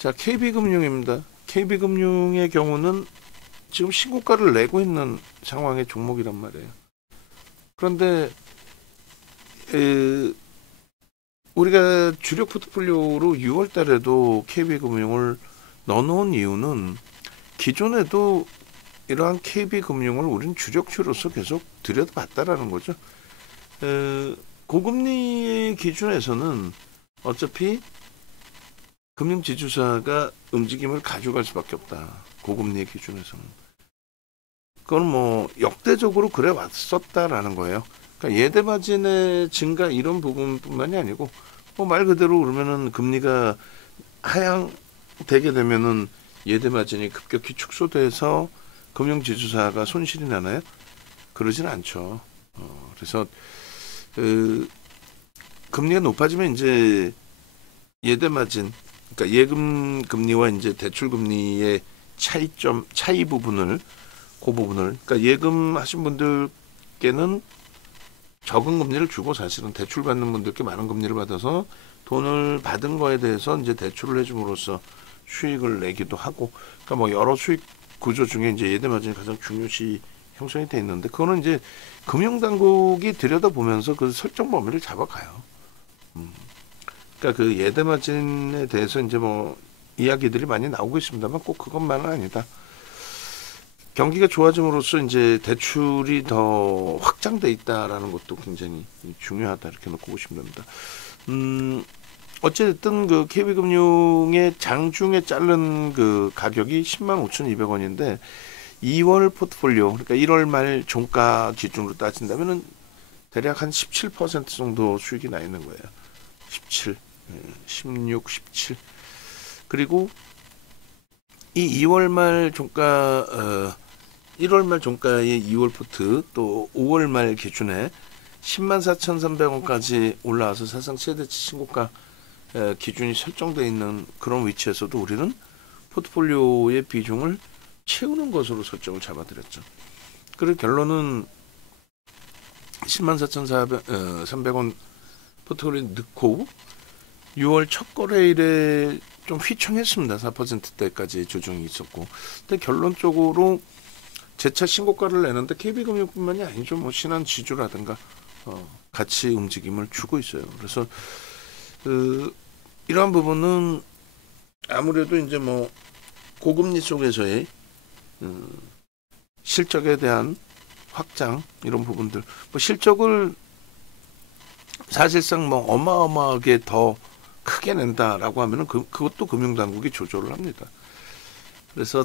자, KB금융입니다. KB금융의 경우는 지금 신고가를 내고 있는 상황의 종목이란 말이에요. 그런데 우리가 주력 포트폴리오로 6월 달에도 KB금융을 넣어놓은 이유는 기존에도 이러한 KB금융을 우리는 주력주로서 계속 들여다봤다라는 거죠. 고금리의 기준에서는 어차피 금융지주사가 움직임을 가져갈 수밖에 없다. 고금리의 기준에서는. 그건 뭐 역대적으로 그래 왔었다라는 거예요. 그러니까 예대마진의 증가 이런 부분뿐만이 아니고 뭐 말 그대로 그러면은 금리가 하향되게 되면은 예대마진이 급격히 축소돼서 금융지주사가 손실이 나나요? 그러진 않죠. 그래서 금리가 높아지면 이제 예대마진, 그러니까 예금 금리와 이제 대출 금리의 차이 부분을, 그 부분을, 그러니까 예금 하신 분들께는 적은 금리를 주고 사실은 대출 받는 분들께 많은 금리를 받아서 돈을 받은 거에 대해서 이제 대출을 해줌으로써 수익을 내기도 하고, 그러니까 뭐 여러 수익 구조 중에 이제 예대마진이 가장 중요시 형성이 돼 있는데, 그거는 이제 금융당국이 들여다보면서 그 설정 범위를 잡아가요. 그러니까 그 예대마진에 대해서 이제 뭐 이야기들이 많이 나오고 있습니다만 꼭 그것만은 아니다. 경기가 좋아짐으로써 이제 대출이 더 확장돼 있다라는 것도 굉장히 중요하다, 이렇게 놓고 보시면 됩니다. 어쨌든 그 KB금융의 장중에 자른 그 가격이 105,200원인데 2월 포트폴리오, 그러니까 1월 말 종가 기준으로 따진다면은 대략 한 17% 정도 수익이 나 있는 거예요. 17, 16, 17. 그리고 이 2월 말 종가, 1월 말 종가의 2월 포트, 또 5월 말 기준에 104,300원까지 올라와서 사상 최대치 신고가 기준이 설정되어 있는 그런 위치에서도 우리는 포트폴리오의 비중을 채우는 것으로 설정을 잡아드렸죠. 그리고 결론은 104,300원 포트폴리오 넣고 6월 첫 거래일에 좀 휘청했습니다. 4%대까지 조정이 있었고, 근데 결론적으로 재차 신고가를 내는데 KB금융뿐만이 아니죠. 뭐 신한지주라든가 같이 움직임을 주고 있어요. 그래서 이러한 부분은 아무래도 이제 뭐 고금리 속에서의 실적에 대한 확장, 이런 부분들, 뭐 실적을 사실상 뭐 어마어마하게 더 크게 낸다라고 하면은 그것도 금융당국이 조절을 합니다. 그래서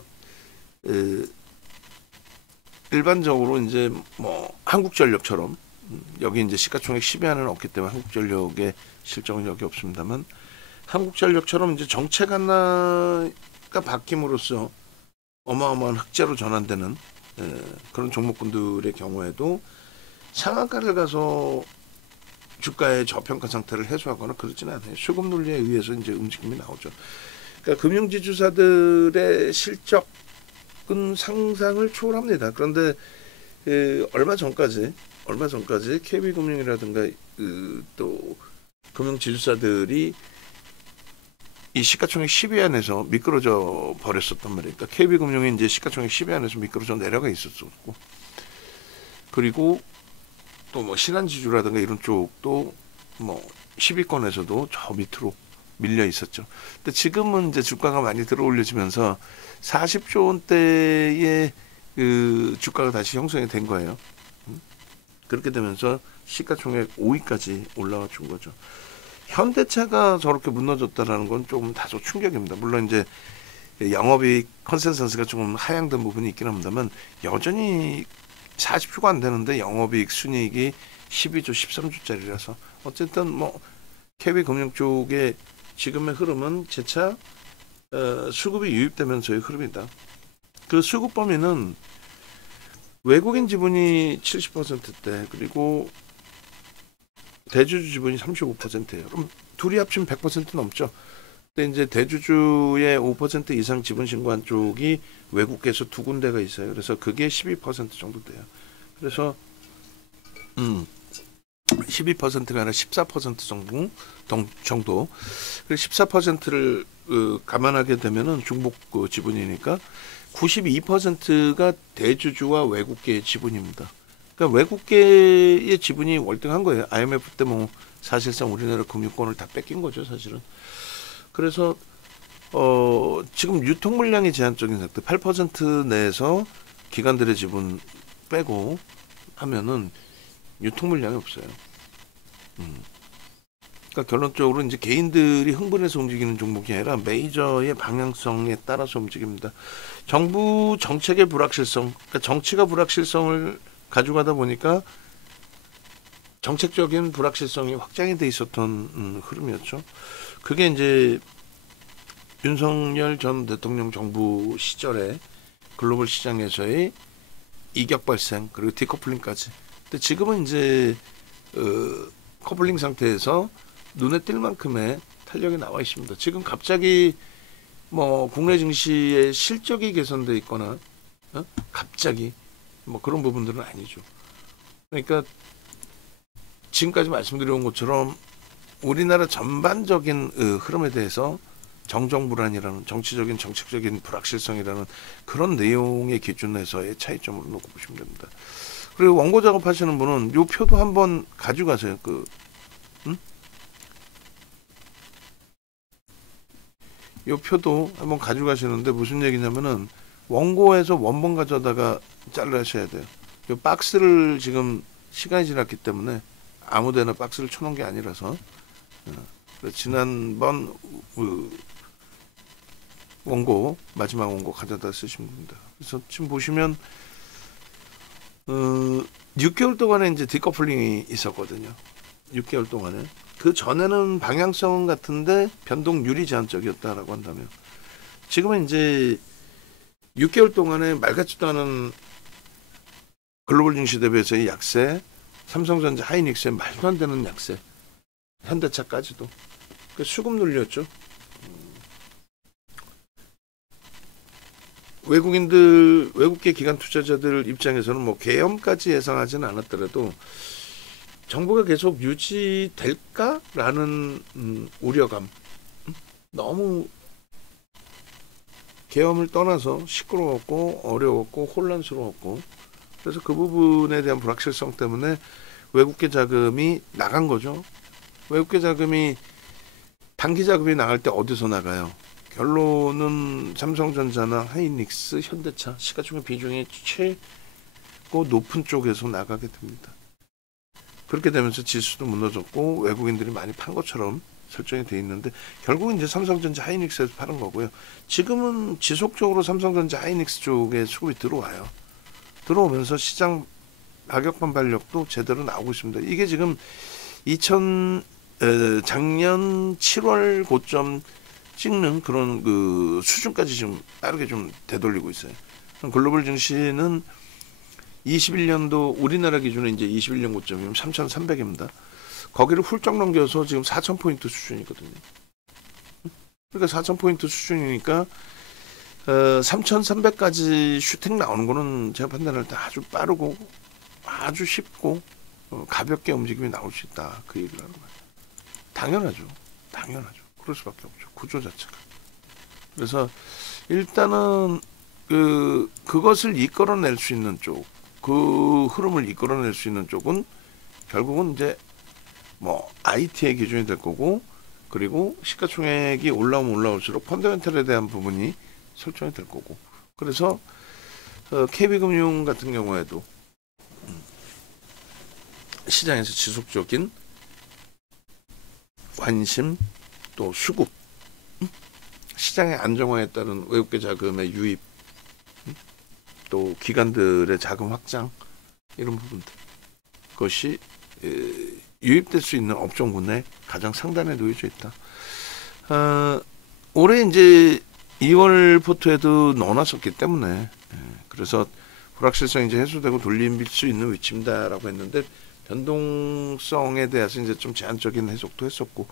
일반적으로 이제 뭐 한국전력처럼, 여기 이제 시가총액 10위 안에는 없기 때문에 한국전력의 실적은 여기 없습니다만, 한국전력처럼 이제 정책 하나가 바뀜으로써 어마어마한 흑자로 전환되는 그런 종목군들의 경우에도 상한가를 가서 주가의 저평가 상태를 해소하거나 그러지는 않아요. 수급 논리에 의해서 이제 움직임이 나오죠. 그러니까 금융지주사들의 실적은 상상을 초월합니다. 그런데 얼마 전까지 KB금융이라든가 또 금융지주사들이 이 시가총액 10위 안에서 미끄러져 버렸었단 말이에요. 그러니까 KB금융이 이제 시가총액 10위 안에서 미끄러져 내려가 있었었고, 그리고 또 뭐 신한지주라든가 이런 쪽도 뭐 10위권에서도 저 밑으로 밀려 있었죠. 근데 지금은 이제 주가가 많이 들어올려지면서 40조 원대의 그 주가가 다시 형성이 된 거예요. 그렇게 되면서 시가총액 5위까지 올라와 준 거죠. 현대차가 저렇게 무너졌다라는 건 조금 다소 충격입니다. 물론 이제 영업이익 컨센서스가 조금 하향된 부분이 있긴 합니다만, 여전히 40조가 안 되는데 영업이익 순이익이 12조, 13조짜리라서 어쨌든 뭐 KB금융 쪽의 지금의 흐름은 재차 수급이 유입되면서의 흐름이다. 그 수급 범위는 외국인 지분이 70%대, 그리고 대주주 지분이 35%예요. 그럼 둘이 합치면 100% 넘죠. 근데 이제 대주주의 5% 이상 지분 신고한 쪽이 외국계에서 두 군데가 있어요. 그래서 그게 12% 정도 돼요. 그래서 12%가 아니라 14% 정도. 그래서 14%를 감안하게 되면은 중복 지분이니까 92%가 대주주와 외국계의 지분입니다. 그러니까 외국계의 지분이 월등한 거예요. IMF 때 뭐 사실상 우리나라 금융권을 다 뺏긴 거죠, 사실은. 그래서 지금 유통 물량이 제한적인 상태, 8% 내에서 기관들의 지분 빼고 하면은 유통 물량이 없어요. 그러니까 결론적으로 이제 개인들이 흥분해서 움직이는 종목이 아니라 메이저의 방향성에 따라서 움직입니다. 정부 정책의 불확실성, 그러니까 정치가 불확실성을 가져가다 보니까 정책적인 불확실성이 확장이 돼 있었던 흐름이었죠. 그게 이제 윤석열 전 대통령 정부 시절에 글로벌 시장에서의 이격 발생 그리고 디커플링까지. 근데 지금은 이제 커플링 상태에서 눈에 띌 만큼의 탄력이 나와 있습니다. 지금 갑자기 뭐 국내 증시의 실적이 개선돼 있거나 갑자기 뭐 그런 부분들은 아니죠. 그러니까 지금까지 말씀드려온 것처럼 우리나라 전반적인 흐름에 대해서 정정불안이라는 정치적인 정책적인 불확실성이라는 그런 내용의 기준에서의 차이점으로 놓고 보시면 됩니다. 그리고 원고 작업하시는 분은 이 표도 한번 가져가세요. 이 표도 한번 가져가시는데 무슨 얘기냐면은 원고에서 원본 가져다가 잘라셔야 돼요. 이 박스를 지금 시간이 지났기 때문에 아무데나 박스를 쳐놓은 게 아니라서 지난번 원고 마지막 원고 가져다 쓰시면 됩니다. 그래서 지금 보시면 6개월 동안에 이제 디커플링이 있었거든요. 6개월 동안에. 그 전에는 방향성 같은데 변동률이 제한적이었다라고 한다면 지금은 이제 6개월 동안에 말 같지도 않은 글로벌 증시 대비해서의 약세, 삼성전자 하이닉스의 말도 안 되는 약세, 현대차까지도 수급 눌렸죠. 외국계 기관 투자자들 입장에서는 뭐 계엄까지 예상하지는 않았더라도 정부가 계속 유지될까라는 우려감. 너무 계엄을 떠나서 시끄러웠고 어려웠고 혼란스러웠고 그래서 그 부분에 대한 불확실성 때문에 외국계 자금이 나간 거죠. 외국계 자금이 단기 자금이 나갈 때 어디서 나가요? 결론은 삼성전자나 하이닉스, 현대차 시가총액 비중이 최고 높은 쪽에서 나가게 됩니다. 그렇게 되면서 지수도 무너졌고 외국인들이 많이 판 것처럼 설정이 돼 있는데 결국은 이제 삼성전자 하이닉스에서 파는 거고요. 지금은 지속적으로 삼성전자 하이닉스 쪽에 수급이 들어와요. 들어오면서 시장 가격 반발력도 제대로 나오고 있습니다. 이게 지금 작년 7월 고점 찍는 그런 그 수준까지 지금 빠르게 좀 되돌리고 있어요. 글로벌 증시는 21년도 우리나라 기준에 이제 21년 고점이면 3,300입니다. 거기를 훌쩍 넘겨서 지금 4,000포인트 수준이거든요. 그러니까 4,000포인트 수준이니까 3,300까지 슈팅 나오는 거는 제가 판단할 때 아주 빠르고 아주 쉽고 가볍게 움직임이 나올 수 있다. 그 얘기를 하는 거예요. 당연하죠. 그럴 수밖에 없죠. 구조 자체가. 그래서 일단은 그것을 이끌어낼 수 있는 쪽, 그 흐름을 이끌어낼 수 있는 쪽은 결국은 이제 뭐 IT의 기준이 될 거고 그리고 시가총액이 올라오면 올라올수록 펀더멘털에 대한 부분이 설정이 될 거고 그래서 KB금융 같은 경우에도 시장에서 지속적인 관심 또 수급 시장의 안정화에 따른 외국계 자금의 유입 또 기관들의 자금 확장 이런 부분들 그것이 유입될 수 있는 업종군에 가장 상단에 놓여져 있다. 올해 이제 2월 포트에도 넣어놨었기 때문에 그래서 불확실성이 이제 해소되고 돌릴 수 있는 위치입니다라고 했는데 변동성에 대해서 이제 좀 제한적인 해석도 했었고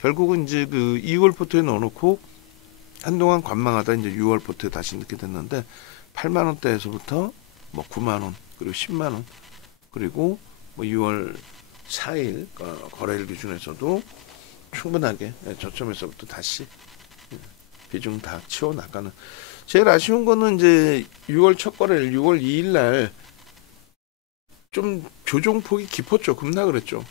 결국은 이제 그 2월 포트에 넣어놓고 한동안 관망하다 이제 6월 포트에 다시 넣게 됐는데 8만 원대에서부터 뭐 9만 원 그리고 10만 원 그리고 뭐 6월 4일 거래일 기준에서도 충분하게 저점에서부터 다시 비중 다 치워 나가는. 제일 아쉬운 거는 이제 6월 첫 거래일 6월 2일 날 좀 조정폭이 깊었죠. 급락을 했죠.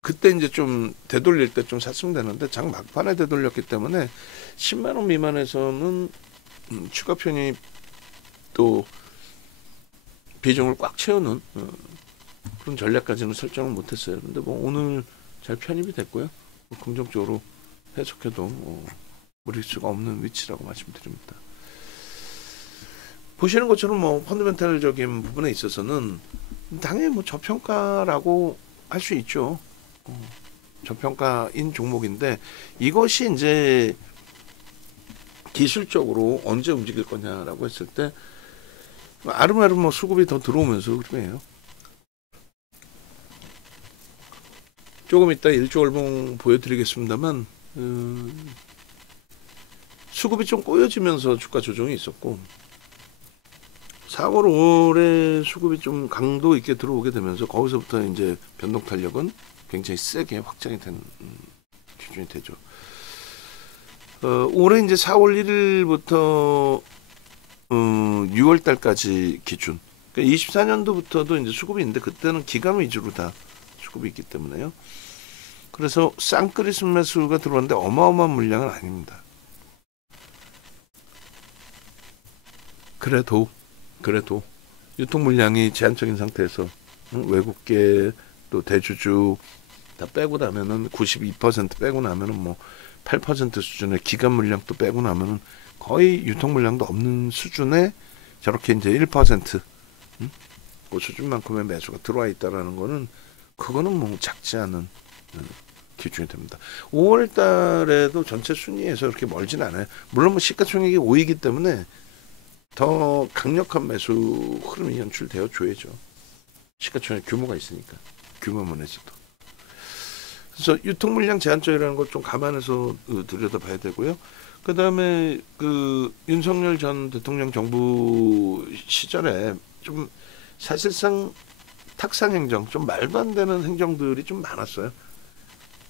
그때 이제 좀 되돌릴 때 좀 샀으면 되는데 장 막판에 되돌렸기 때문에 10만 원 미만에서는 추가 편입 또 비중을 꽉 채우는 그런 전략까지는 설정을 못했어요. 근데 뭐 오늘 잘 편입이 됐고요. 긍정적으로 해석해도 무리수가 없는 위치라고 말씀드립니다. 보시는 것처럼 뭐 펀더멘탈적인 부분에 있어서는 당연히 뭐 저평가라고 할 수 있죠. 저평가인 종목인데 이것이 이제 기술적으로 언제 움직일 거냐라고 했을 때 아름아름 뭐 수급이 더 들어오면서 그래요. 조금 이따 일조월봉 보여드리겠습니다만 수급이 좀 꼬여지면서 주가 조정이 있었고 4월 5월에 수급이 좀 강도 있게 들어오게 되면서 거기서부터 이제 변동 탄력은 굉장히 세게 확장이 된 기준이 되죠. 올해 이제 4월 1일부터 6월 달까지 기준. 그러니까 24년도부터도 이제 수급이 있는데 그때는 기간 위주로 다 수급이 있기 때문에요. 그래서 쌍크리스 매수가 들어왔는데 어마어마한 물량은 아닙니다. 그래도 유통 물량이 제한적인 상태에서 외국계 또 대주주 다 빼고 나면은 92% 빼고 나면은 뭐 8% 수준의 기간 물량 또 빼고 나면은 거의 유통 물량도 없는 수준에 저렇게 이제 1% 그 수준만큼의 매수가 들어와 있다라는 거는 그거는 뭐 작지 않은 기준이 됩니다. 5월 달에도 전체 순위에서 이렇게 멀진 않아요. 물론 뭐 시가총액이 5이기 때문에 더 강력한 매수 흐름이 연출되어 줘야죠. 시가총액 규모가 있으니까 규모면에서도. 그래서 유통 물량 제한적이라는 걸 좀 감안해서 들여다봐야 되고요. 그 다음에 그 윤석열 전 대통령 정부 시절에 좀 사실상 탁상 행정, 좀 말도 안 되는 행정들이 좀 많았어요.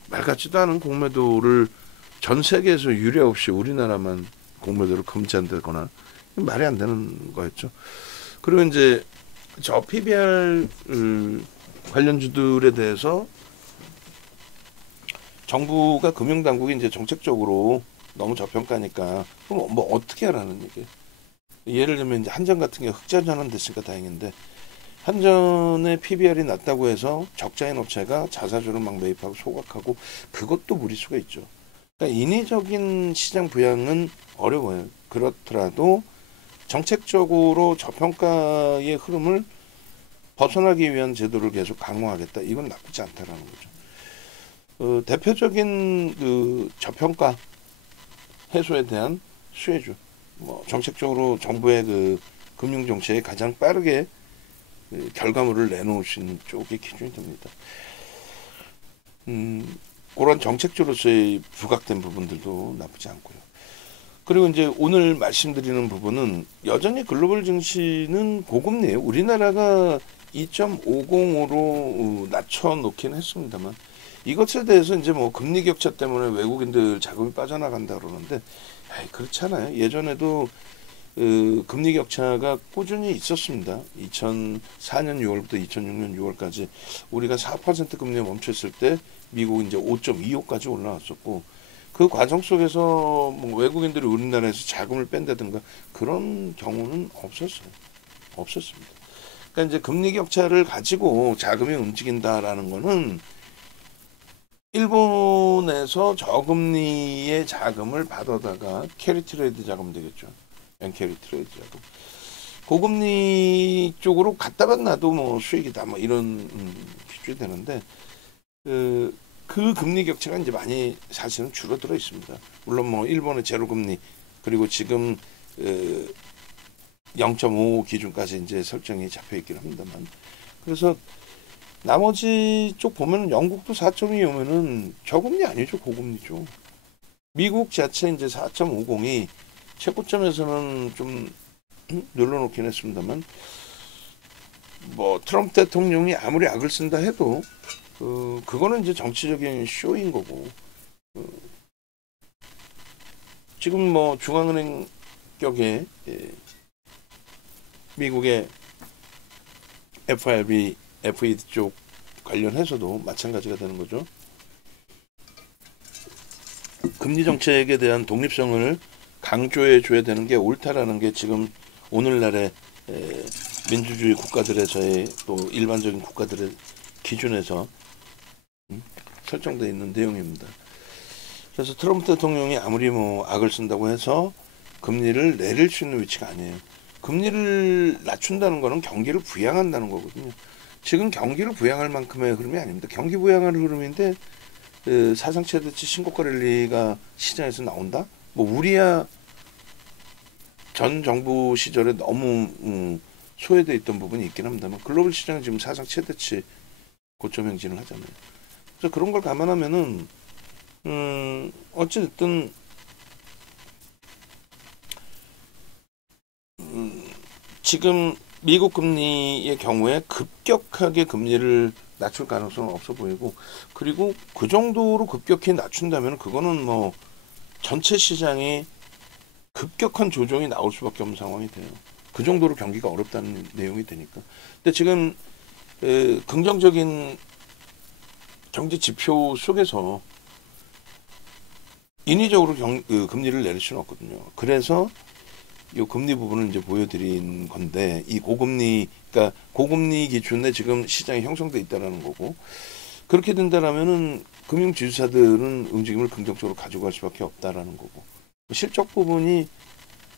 말 같지도 않은 공매도를 전 세계에서 유례 없이 우리나라만 공매도를 금지한다거나 말이 안 되는 거였죠. 그리고 이제 저 PBR 관련주들에 대해서 정부가 금융당국이 이제 정책적으로 너무 저평가니까 그럼 뭐 어떻게 하라는 얘기. 예를 들면 이제 한전 같은 경우 흑자 전환됐으니까 다행인데 한전의 PBR이 낮다고 해서 적자인 업체가 자사주를 막 매입하고 소각하고 그것도 무리수가 있죠. 그러니까 인위적인 시장 부양은 어려워요. 그렇더라도 정책적으로 저평가의 흐름을 벗어나기 위한 제도를 계속 강화하겠다. 이건 나쁘지 않다라는 거죠. 대표적인 그 저평가 해소에 대한 수혜주, 뭐 정책적으로 정부의 그 금융 정책에 가장 빠르게 그 결과물을 내놓을 수 있는 쪽이 기준이 됩니다. 그런 정책주로서의 부각된 부분들도 나쁘지 않고요. 그리고 이제 오늘 말씀드리는 부분은 여전히 글로벌 증시는 고금리예요. 우리나라가 2.50으로 낮춰놓긴 했습니다만 이것에 대해서 이제 뭐 금리 격차 때문에 외국인들 자금이 빠져나간다 그러는데 그렇잖아요. 예전에도 금리 격차가 꾸준히 있었습니다. 2004년 6월부터 2006년 6월까지 우리가 4% 금리에 멈췄을 때 미국은 이제 5.25까지 올라왔었고 그 과정 속에서 뭐 외국인들이 우리나라에서 자금을 뺀다든가 그런 경우는 없었습니다. 그러니까 이제 금리 격차를 가지고 자금이 움직인다라는 거는 일본에서 저금리의 자금을 받아다가 캐리 트레이드 자금 되겠죠. 엔캐리 트레이드 자금. 고금리 쪽으로 갖다가 놔도 뭐 수익이다 뭐 이런 기준이 되는데 그 금리 격차가 이제 많이 사실은 줄어들어 있습니다. 물론 뭐 일본의 제로 금리 그리고 지금 0.5 기준까지 이제 설정이 잡혀 있긴 합니다만 그래서 나머지 쪽 보면은 영국도 4.2 오면은 저금리 아니죠, 고금리죠. 미국 자체 이제 4.50이 최고점에서는 좀 늘려놓긴 했습니다만 뭐 트럼프 대통령이 아무리 악을 쓴다 해도 그거는 이제 정치적인 쇼인 거고 지금 뭐 중앙은행 격에 미국의 FRB, FED 쪽 관련해서도 마찬가지가 되는 거죠. 금리 정책에 대한 독립성을 강조해 줘야 되는 게 옳다라는 게 지금 오늘날의 민주주의 국가들에서의 또 일반적인 국가들의 기준에서 설정되어 있는 내용입니다. 그래서 트럼프 대통령이 아무리 뭐 악을 쓴다고 해서 금리를 내릴 수 있는 위치가 아니에요. 금리를 낮춘다는 거는 경기를 부양한다는 거거든요. 지금 경기를 부양할 만큼의 흐름이 아닙니다. 경기 부양할 흐름인데 사상 최대치 신고가 랠리가 시장에서 나온다? 뭐 우리야 전 정부 시절에 너무 소외되어 있던 부분이 있긴 합니다만 글로벌 시장은 지금 사상 최대치 고점 행진을 하잖아요. 그래서 그런 걸 감안하면은 어찌됐든 지금 미국 금리의 경우에 급격하게 금리를 낮출 가능성은 없어 보이고, 그리고 그 정도로 급격히 낮춘다면 그거는 뭐 전체 시장이 급격한 조정이 나올 수밖에 없는 상황이 돼요. 그 정도로 경기가 어렵다는 내용이 되니까. 근데 지금 긍정적인 경제 지표 속에서 인위적으로 금리를 내릴 수는 없거든요. 그래서 이 금리 부분을 이제 보여드린 건데, 이 고금리, 그러니까 고금리 기준에 지금 시장이 형성돼 있다라는 거고, 그렇게 된다라면은 금융 지주사들은 움직임을 긍정적으로 가져갈 수밖에 없다라는 거고, 실적 부분이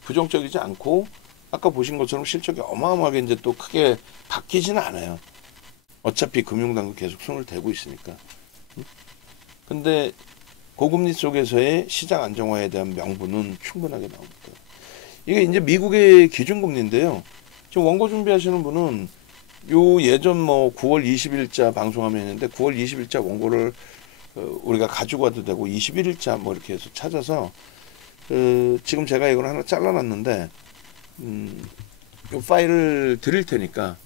부정적이지 않고 아까 보신 것처럼 실적이 어마어마하게 이제 또 크게 바뀌지는 않아요. 어차피 금융당국 계속 손을 대고 있으니까. 근데 고금리 속에서의 시장 안정화에 대한 명분은 충분하게 나옵니다. 이게 이제 미국의 기준금리인데요. 지금 원고 준비하시는 분은 요 예전 뭐 9월 20일자 방송하면 있는데 9월 20일자 원고를 우리가 가지고 와도 되고 21일자 뭐 이렇게 해서 찾아서 지금 제가 이걸 하나 잘라놨는데 요 파일을 드릴 테니까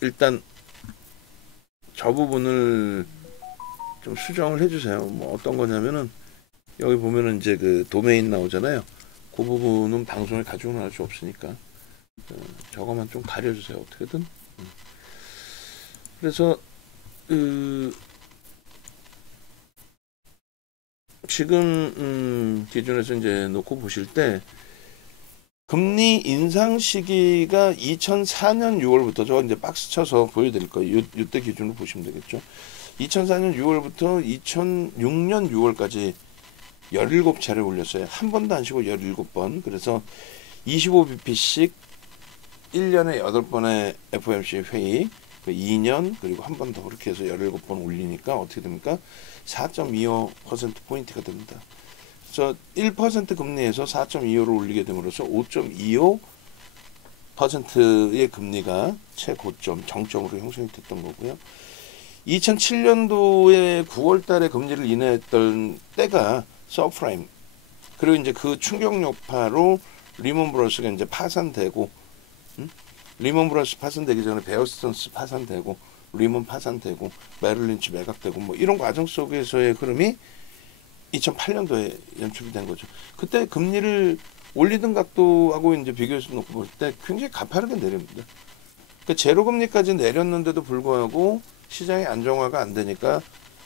일단 저 부분을 좀 수정을 해주세요. 뭐 어떤 거냐면은 여기 보면은 이제 그 도메인 나오잖아요. 그 부분은 방송에 가지고 나갈 수 없으니까 저거만 좀 가려주세요. 어떻게든. 그래서 지금 기준에서 이제 놓고 보실 때 금리 인상 시기가 2004년 6월부터 저 이제 박스 쳐서 보여드릴 거예요. 이때 기준으로 보시면 되겠죠. 2004년 6월부터 2006년 6월까지 17차례 올렸어요. 한 번도 안 쉬고 17번. 그래서 25bp씩 1년에 8번의 FOMC 회의, 2년, 그리고 한 번 더 그렇게 해서 17번 올리니까 어떻게 됩니까? 4.25%포인트가 됩니다. 그래서 1% 금리에서 4.25를 올리게 됨으로써 5.25%의 금리가 최고점, 정점으로 형성이 됐던 거고요. 2007년도에 9월 달에 금리를 인하했던 때가 서프라임, 그리고 이제 그 충격 여파로 리먼 브러스가 이제 파산되고, 리먼 브러스 파산되기 전에 베어스턴스 파산되고, 리먼 파산되고, 메릴 린치 매각되고, 뭐 이런 과정 속에서의 흐름이 2008년도에 연출이 된 거죠. 그때 금리를 올리던 각도하고 이제 비교해서 놓고 볼 때 굉장히 가파르게 내립니다. 그러니까 제로 금리까지 내렸는데도 불구하고 시장의 안정화가 안 되니까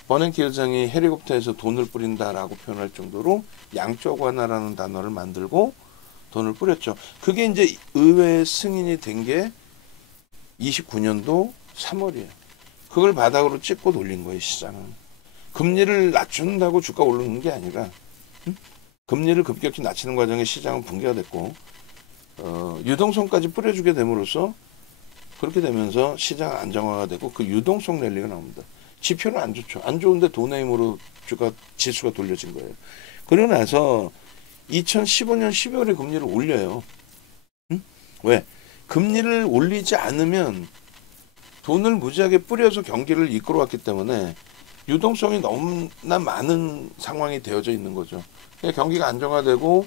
버냉키 의장이 헬리콥터에서 돈을 뿌린다라고 표현할 정도로 양적 완화라는 단어를 만들고 돈을 뿌렸죠. 그게 이제 의회 승인이 된 게 29년도 3월이에요. 그걸 바닥으로 찍고 돌린 거예요, 시장은. 금리를 낮춘다고 주가 오르는 게 아니라 금리를 급격히 낮추는 과정에 시장은 붕괴가 됐고 유동성까지 뿌려주게 됨으로써 그렇게 되면서 시장 안정화가 되고 그 유동성 랠리가 나옵니다. 지표는 안 좋죠. 안 좋은데 돈의 힘으로 지수가 돌려진 거예요. 그러고 나서 2015년 12월에 금리를 올려요. 왜? 금리를 올리지 않으면 돈을 무지하게 뿌려서 경기를 이끌어왔기 때문에 유동성이 너무나 많은 상황이 되어져 있는 거죠. 경기가 안정화되고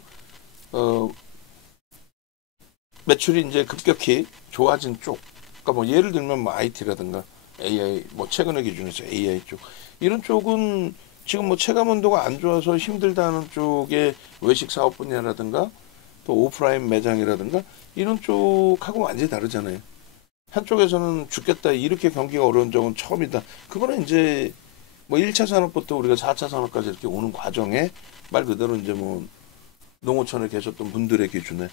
매출이 이제 급격히 좋아진 쪽, 그러니까 뭐 예를 들면 뭐 IT라든가 AI, 뭐 최근의 기준에서 AI 쪽, 이런 쪽은 지금 뭐 체감 온도가 안 좋아서 힘들다는 쪽에 외식 사업 분야라든가 또 오프라인 매장이라든가 이런 쪽하고 완전히 다르잖아요. 한쪽에서는 죽겠다 이렇게 경기가 어려운 적은 처음이다. 그거는 이제 뭐 1차 산업부터 우리가 4차 산업까지 이렇게 오는 과정에 말 그대로 이제 뭐 농어촌에 계셨던 분들의 기준에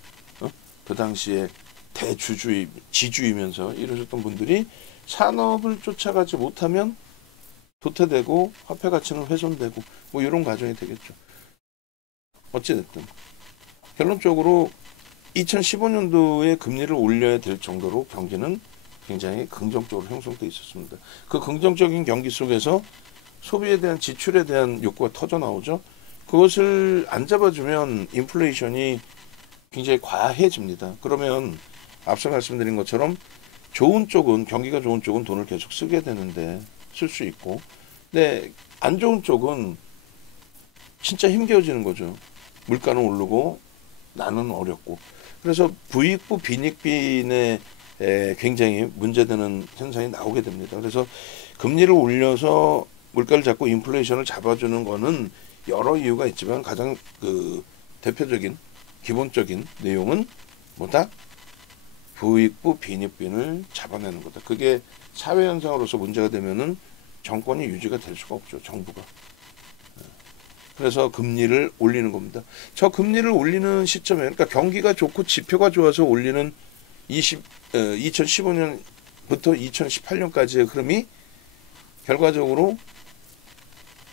그 당시에 대주주의 지주이면서 이러셨던 분들이 산업을 쫓아가지 못하면 도태되고 화폐 가치는 훼손되고 뭐 이런 과정이 되겠죠. 어찌됐든 결론적으로 2015년도에 금리를 올려야 될 정도로 경기는 굉장히 긍정적으로 형성돼 있었습니다. 그 긍정적인 경기 속에서 소비에 대한 지출에 대한 욕구가 터져 나오죠. 그것을 안 잡아주면 인플레이션이 굉장히 과해집니다. 그러면 앞서 말씀드린 것처럼 좋은 쪽은 경기가 좋은 쪽은 돈을 계속 쓰게 되는데 쓸 수 있고, 근데 안 좋은 쪽은 진짜 힘겨워지는 거죠. 물가는 오르고 나는 어렵고. 그래서 부익부 빈익빈에 굉장히 문제되는 현상이 나오게 됩니다. 그래서 금리를 올려서 물가를 잡고 인플레이션을 잡아주는 거는 여러 이유가 있지만 가장 그 대표적인 기본적인 내용은 뭐다? 부익부 빈익빈을 잡아내는 거다. 그게 사회 현상으로서 문제가 되면은 정권이 유지가 될 수가 없죠. 정부가. 그래서 금리를 올리는 겁니다. 저 금리를 올리는 시점에, 그러니까 경기가 좋고 지표가 좋아서 올리는 2015년부터 2018년까지의 흐름이 결과적으로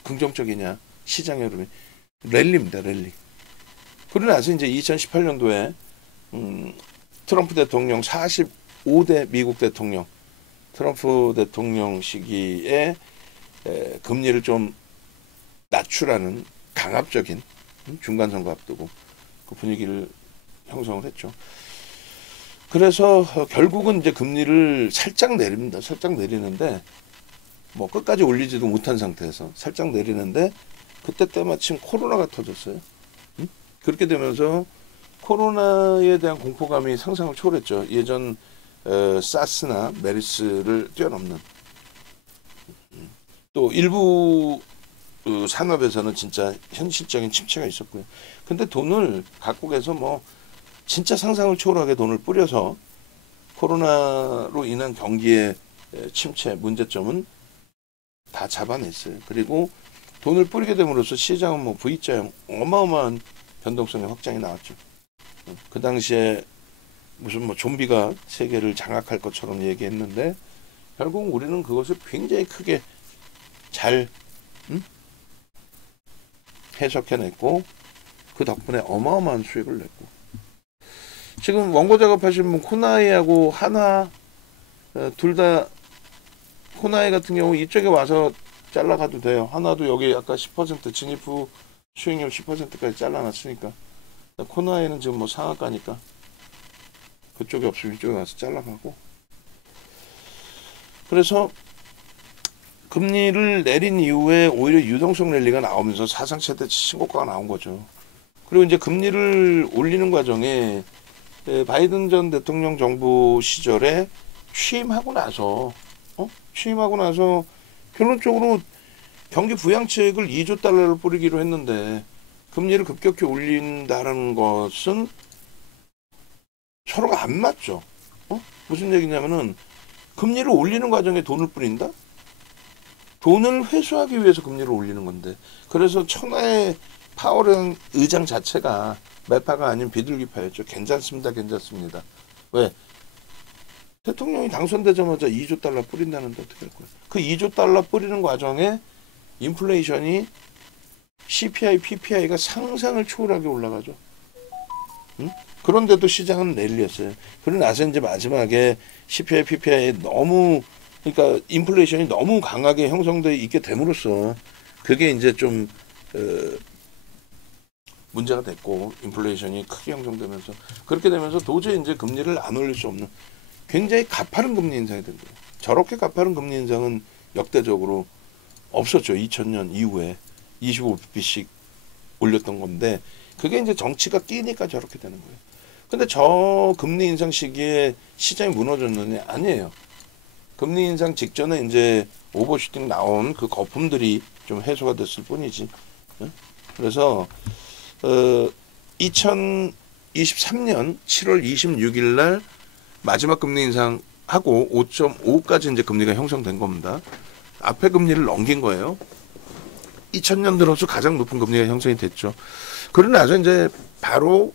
긍정적이냐, 시장의 흐름이 랠리입니다. 랠리. 그러고 나서 이제 2018년도에 트럼프 대통령 45대 미국 대통령, 트럼프 대통령 시기에 금리를 좀 낮추라는 강압적인 중간선거 앞두고 그 분위기를 형성을 했죠. 그래서 결국은 이제 금리를 살짝 내립니다. 살짝 내리는데 뭐 끝까지 올리지도 못한 상태에서 살짝 내리는데 그때 때마침 코로나가 터졌어요. 그렇게 되면서 코로나에 대한 공포감이 상상을 초월했죠. 예전 사스나 메르스를 뛰어넘는. 또 일부 산업에서는 진짜 현실적인 침체가 있었고요. 근데 돈을 각국에서 뭐 진짜 상상을 초월하게 돈을 뿌려서 코로나로 인한 경기의 침체, 문제점은 다 잡아냈어요. 그리고 돈을 뿌리게 됨으로써 시장은 뭐 V자형 어마어마한 변동성의 확장이 나왔죠. 그 당시에 무슨 뭐 좀비가 세계를 장악할 것처럼 얘기했는데 결국 우리는 그것을 굉장히 크게 잘 해석해냈고 그 덕분에 어마어마한 수익을 냈고 지금 원고 작업하시는 분 코나이하고 한화 둘 다 코나이 같은 경우 이쪽에 와서 잘라가도 돼요. 한화도 여기 아까 10% 진입 후 수익률 10%까지 잘라놨으니까 코나이는 지금 뭐 상한가니까 그쪽에 없으면 이쪽에 와서 잘라가고 그래서 금리를 내린 이후에 오히려 유동성 랠리가 나오면서 사상 최대 신고가가 나온 거죠. 그리고 이제 금리를 올리는 과정에 바이든 전 대통령 정부 시절에 취임하고 나서 결론적으로 경기 부양책을 2조 달러를 뿌리기로 했는데 금리를 급격히 올린다는 것은 서로가 안 맞죠. 무슨 얘기냐면은 금리를 올리는 과정에 돈을 뿌린다? 돈을 회수하기 위해서 금리를 올리는 건데 그래서 천하의 파월 의장 자체가 매파가 아닌 비둘기파였죠. 괜찮습니다. 괜찮습니다. 왜? 대통령이 당선되자마자 2조 달러 뿌린다는데 어떻게 할 거야? 그 2조 달러 뿌리는 과정에 인플레이션이 CPI, PPI가 상상을 초월하게 올라가죠. 응? 그런데도 시장은 랠리였어요. 그러고 나서 이제 마지막에 CPI, PPI 너무 그러니까 인플레이션이 너무 강하게 형성돼 있게 됨으로써 그게 이제 좀 문제가 됐고 인플레이션이 크게 형성되면서 그렇게 되면서 도저히 이제 금리를 안 올릴 수 없는 굉장히 가파른 금리 인상이 된 거예요. 저렇게 가파른 금리 인상은 역대적으로 없었죠. 2000년 이후에 25bp씩 올렸던 건데 그게 이제 정치가 끼니까 저렇게 되는 거예요. 근데 저 금리 인상 시기에 시장이 무너졌느냐? 아니에요. 금리 인상 직전에 이제 오버슈팅 나온 그 거품들이 좀 해소가 됐을 뿐이지. 예? 그래서 2023년 7월 26일 날 마지막 금리 인상하고 5.5까지 이제 금리가 형성된 겁니다. 앞에 금리를 넘긴 거예요. 2000년 들어서 가장 높은 금리가 형성이 됐죠. 그러고 나서 이제 바로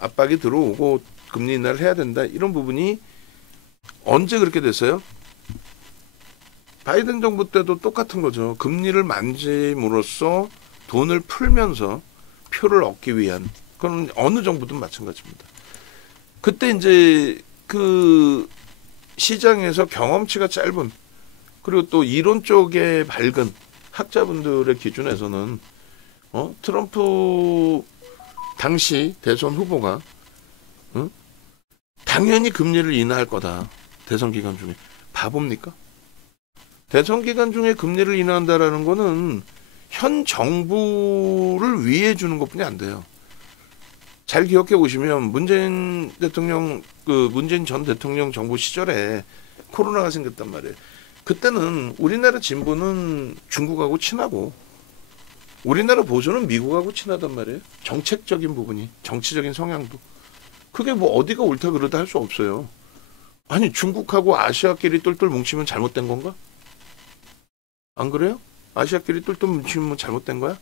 압박이 들어오고 금리 인하를 해야 된다. 이런 부분이 언제 그렇게 됐어요? 바이든 정부 때도 똑같은 거죠. 금리를 만짐으로써 돈을 풀면서 표를 얻기 위한, 그건 어느 정부든 마찬가지입니다. 그때 이제 그 시장에서 경험치가 짧은, 그리고 또 이론 쪽에 밝은 학자분들의 기준에서는 트럼프 당시 대선 후보가 당연히 금리를 인하할 거다. 대선 기간 중에. 바보입니까? 대선 기간 중에 금리를 인하한다라는 거는 현 정부를 위해 주는 것뿐이 안 돼요. 잘 기억해 보시면 문재인 전 대통령 정부 시절에 코로나가 생겼단 말이에요. 그때는 우리나라 진보는 중국하고 친하고 우리나라 보수는 미국하고 친하단 말이에요. 정책적인 부분이, 정치적인 성향도. 그게 뭐 어디가 옳다 그러다 할 수 없어요. 아니 중국하고 아시아끼리 똘똘 뭉치면 잘못된 건가? 안 그래요? 아시아끼리 똘똘 뭉치면 잘못된 거야?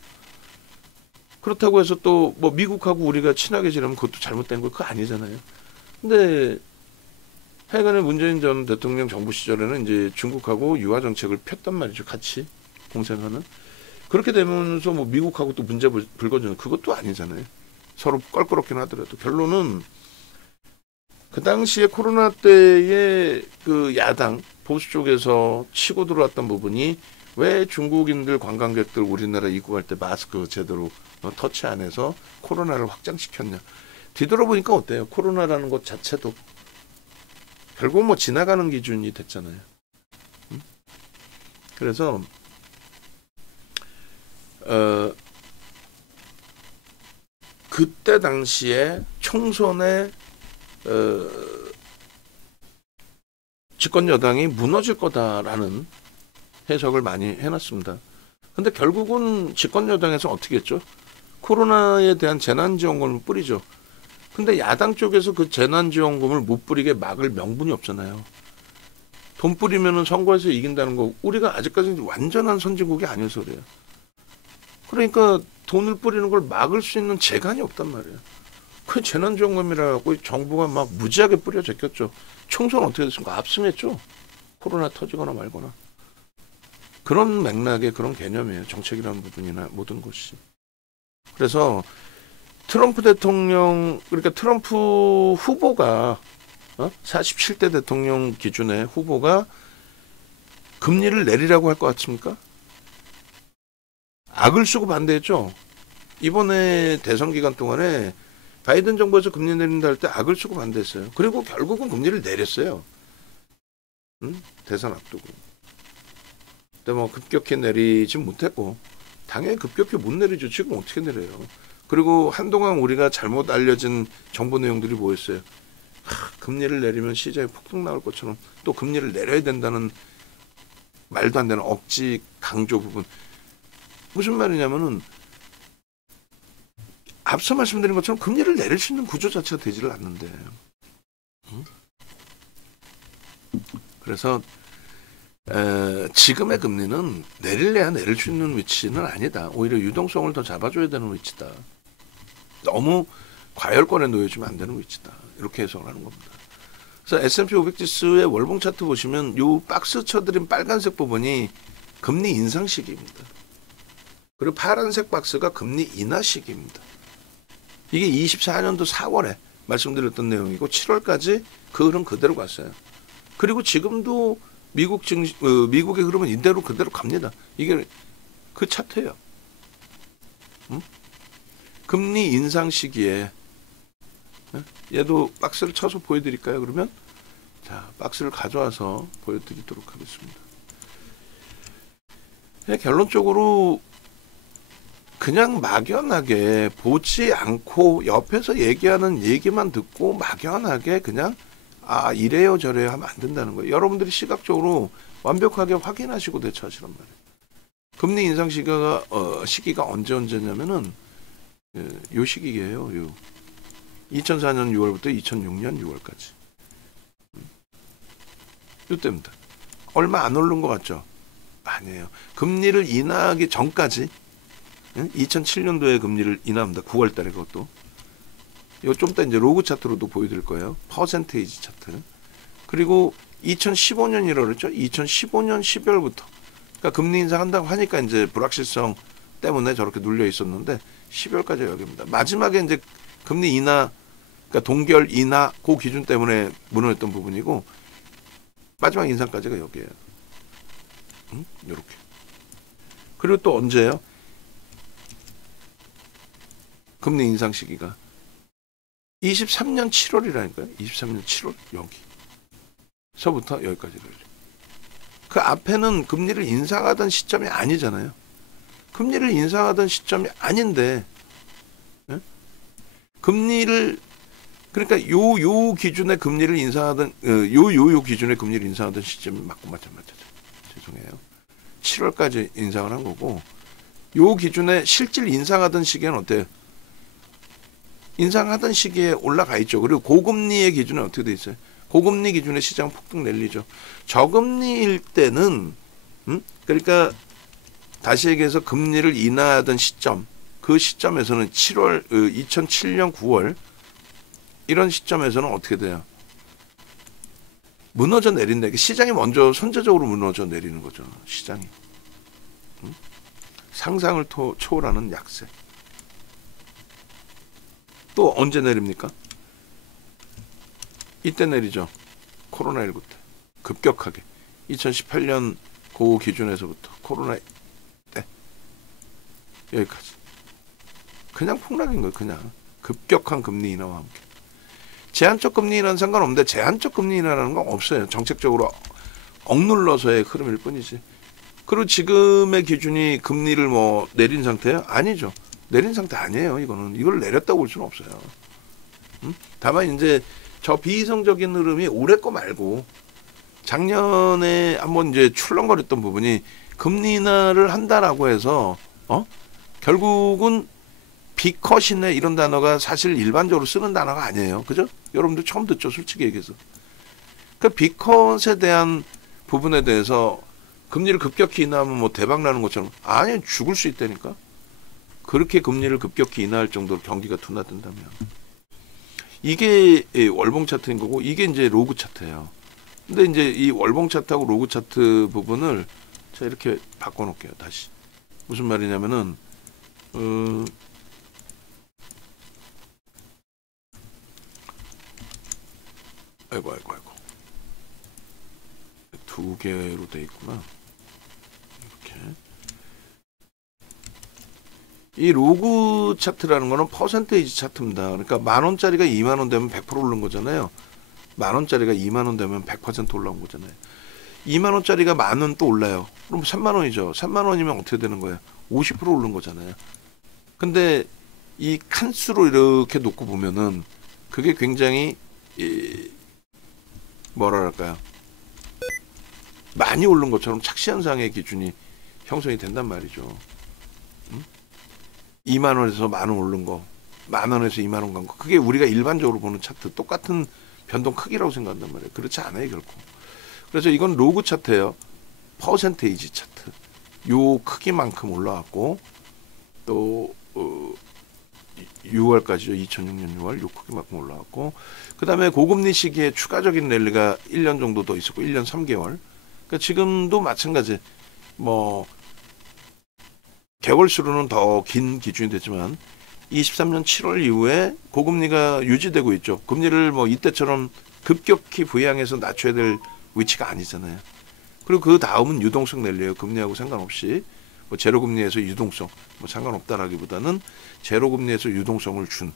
그렇다고 해서 또 뭐 미국하고 우리가 친하게 지내면 그것도 잘못된 거 그거 아니잖아요. 근데 하여간에 문재인 전 대통령 정부 시절에는 이제 중국하고 유화 정책을 폈단 말이죠. 같이 공생하는. 그렇게 되면서 뭐 미국하고 또 문제 불거지는 그것도 아니잖아요. 서로 껄끄럽긴 하더라도. 결론은 그 당시에 코로나 때에 그 야당 보수 쪽에서 치고 들어왔던 부분이 왜 중국인들 관광객들 우리나라 입국할 때 마스크 제대로 터치 안 해서 코로나를 확장시켰냐. 뒤돌아보니까 어때요? 코로나라는 것 자체도 결국 뭐 지나가는 기준이 됐잖아요. 그래서 그때 당시에 총선에 집권 여당이 무너질 거다라는 해석을 많이 해놨습니다. 근데 결국은 집권 여당에서 어떻게 했죠? 코로나에 대한 재난지원금을 뿌리죠. 근데 야당 쪽에서 그 재난지원금을 못 뿌리게 막을 명분이 없잖아요. 돈 뿌리면은 선거에서 이긴다는 거, 우리가 아직까지 완전한 선진국이 아니어서 그래요. 그러니까 돈을 뿌리는 걸 막을 수 있는 재간이 없단 말이에요. 그 재난지원금이라고 정부가 막 무지하게 뿌려 제꼈죠. 총선 어떻게 됐습니까? 압승했죠. 코로나 터지거나 말거나. 그런 맥락의 그런 개념이에요. 정책이라는 부분이나 모든 것이. 그래서 트럼프 대통령, 그러니까 트럼프 후보가 47대 대통령 기준의 후보가 금리를 내리라고 할 것 같습니까? 악을 쓰고 반대했죠. 이번에 대선 기간 동안에 바이든 정부에서 금리 내린다 할 때 악을 쓰고 반대했어요. 그리고 결국은 금리를 내렸어요. 대선 앞두고. 근데 뭐 급격히 내리지 못했고 당연히 급격히 못 내리죠. 지금 어떻게 내려요. 그리고 한동안 우리가 잘못 알려진 정보 내용들이 뭐였어요. 금리를 내리면 시장에 폭등 나올 것처럼 또 금리를 내려야 된다는 말도 안 되는 억지 강조 부분. 무슨 말이냐면은 앞서 말씀드린 것처럼 금리를 내릴 수 있는 구조 자체가 되지를 않는데. 그래서 지금의 금리는 내릴래야 내릴 수 있는 위치는 아니다. 오히려 유동성을 더 잡아줘야 되는 위치다. 너무 과열권에 놓여주면 안 되는 위치다. 이렇게 해석을 하는 겁니다. 그래서 S&P 500 지수의 월봉 차트 보시면 이 박스 쳐드린 빨간색 부분이 금리 인상 시기입니다. 그리고 파란색 박스가 금리 인하 시기입니다. 이게 24년도 4월에 말씀드렸던 내용이고 7월까지 그 흐름 그대로 갔어요. 그리고 지금도 미국의 흐름은 이대로 그대로 갑니다. 이게 그 차트예요. 금리 인상 시기에 얘도 박스를 쳐서 보여드릴까요? 그러면 자 박스를 가져와서 보여드리도록 하겠습니다. 결론적으로 그냥 막연하게 보지 않고 옆에서 얘기하는 얘기만 듣고 막연하게 그냥 이래요 저래요 하면 안 된다는 거예요. 여러분들이 시각적으로 완벽하게 확인하시고 대처하시란 말이에요. 금리 인상 시기가 언제냐면은 요 시기예요. 요 2004년 6월부터 2006년 6월까지. 이때입니다. 얼마 안 오른 것 같죠? 아니에요. 금리를 인하하기 전까지 2007년도에 금리를 인하합니다. 9월 달에 그것도. 이거 좀 이따 이제 로그 차트로도 보여드릴 거예요. 퍼센테이지 차트. 그리고 2015년이라고 그랬죠? 2015년 12월부터. 그러니까 금리 인상한다고 하니까 이제 불확실성 때문에 저렇게 눌려 있었는데 12월까지 여기입니다. 마지막에 이제 금리 인하, 그러니까 동결 인하 그 기준 때문에 무너졌던 부분이고 마지막 인상까지가 여기에요. 이렇게. 그리고 또 언제예요? 금리 인상 시기가 23년 7월이라니까요. 23년 7월 여기서부터 여기까지. 그 앞에는 금리를 인상하던 시점이 아니잖아요. 금리를 인상하던 시점이 아닌데, 예? 금리를, 그러니까 요 기준의 금리를 인상하던, 요 기준의 금리를 인상하던 시점이 맞고 마찬가지죠. 죄송해요. 7월까지 인상을 한 거고, 요 기준에 실질 인상하던 시기는 어때요? 인상하던 시기에 올라가 있죠. 그리고 고금리의 기준은 어떻게 돼 있어요? 고금리 기준의 시장 폭등 랠리죠. 저금리일 때는 그러니까 다시 얘기해서 금리를 인하하던 시점, 그 시점에서는 2007년 9월 이런 시점에서는 어떻게 돼요? 무너져 내린다. 시장이 먼저 선제적으로 무너져 내리는 거죠. 시장이. 상상을 초월하는 약세. 또 언제 내립니까? 이때 내리죠. 코로나19 때. 급격하게. 2018년 그 기준에서부터 코로나 때. 여기까지. 그냥 폭락인 거예요. 그냥. 급격한 금리 인하와 함께. 제한적 금리 인하는 상관없는데 제한적 금리 인하라는 건 없어요. 정책적으로 억눌러서의 흐름일 뿐이지. 그리고 지금의 기준이 금리를 뭐 내린 상태예요? 아니죠. 내린 상태 아니에요. 이걸 내렸다고 볼 수는 없어요. 다만 이제 저 비이성적인 흐름이 올해 거 말고 작년에 한번 이제 출렁거렸던 부분이 금리 인하를 한다라고 해서 결국은 비컷이네 이런 단어가 사실 일반적으로 쓰는 단어가 아니에요. 그죠? 여러분들 처음 듣죠. 솔직히 얘기해서. 그 비컷에 대한 부분에 대해서 금리를 급격히 인하하면 뭐 대박 나는 것처럼 아니 죽을 수 있다니까. 그렇게 금리를 급격히 인하할 정도로 경기가 둔화된다면 이게 월봉 차트인 거고 이게 이제 로그 차트예요. 근데 이제 이 월봉 차트하고 로그 차트 부분을 자 이렇게 바꿔 놓을게요. 다시. 무슨 말이냐면은 아이고 두 개로 돼 있구나. 이렇게. 이 로그 차트라는 거는 퍼센테이지 차트입니다. 그러니까 10,000원짜리가 20,000원 되면 100% 오른 거잖아요. 10,000원짜리가 20,000원 되면 100% 올라온 거잖아요. 20,000원짜리가 10,000원 또 올라요. 그럼 30,000원이죠. 30,000원이면 어떻게 되는 거예요? 50% 오른 거잖아요. 근데 이 칸수로 이렇게 놓고 보면은 그게 굉장히 뭐랄까요? 많이 오른 것처럼 착시현상의 기준이 형성이 된단 말이죠. 20,000원에서 10,000원 오른 거, 10,000원에서 20,000원 간 거, 그게 우리가 일반적으로 보는 차트 똑같은 변동 크기라고 생각한단 말이에요. 그렇지 않아요, 결코. 그래서 이건 로그 차트예요. 퍼센테이지 차트. 요 크기만큼 올라왔고 또 6월까지죠. 2006년 6월 요 크기만큼 올라왔고 그 다음에 고금리 시기에 추가적인 랠리가 1년 정도 더 있었고 1년 3개월. 그러니까 지금도 마찬가지. 뭐 개월수로는 더 긴 기준이 됐지만 23년 7월 이후에 고금리가 유지되고 있죠. 금리를 뭐 이때처럼 급격히 부양해서 낮춰야 될 위치가 아니잖아요. 그리고 그 다음은 유동성 랠리예요. 금리하고 상관없이 뭐 제로금리에서 유동성 뭐 상관없다라기보다는 제로금리에서 유동성을 준.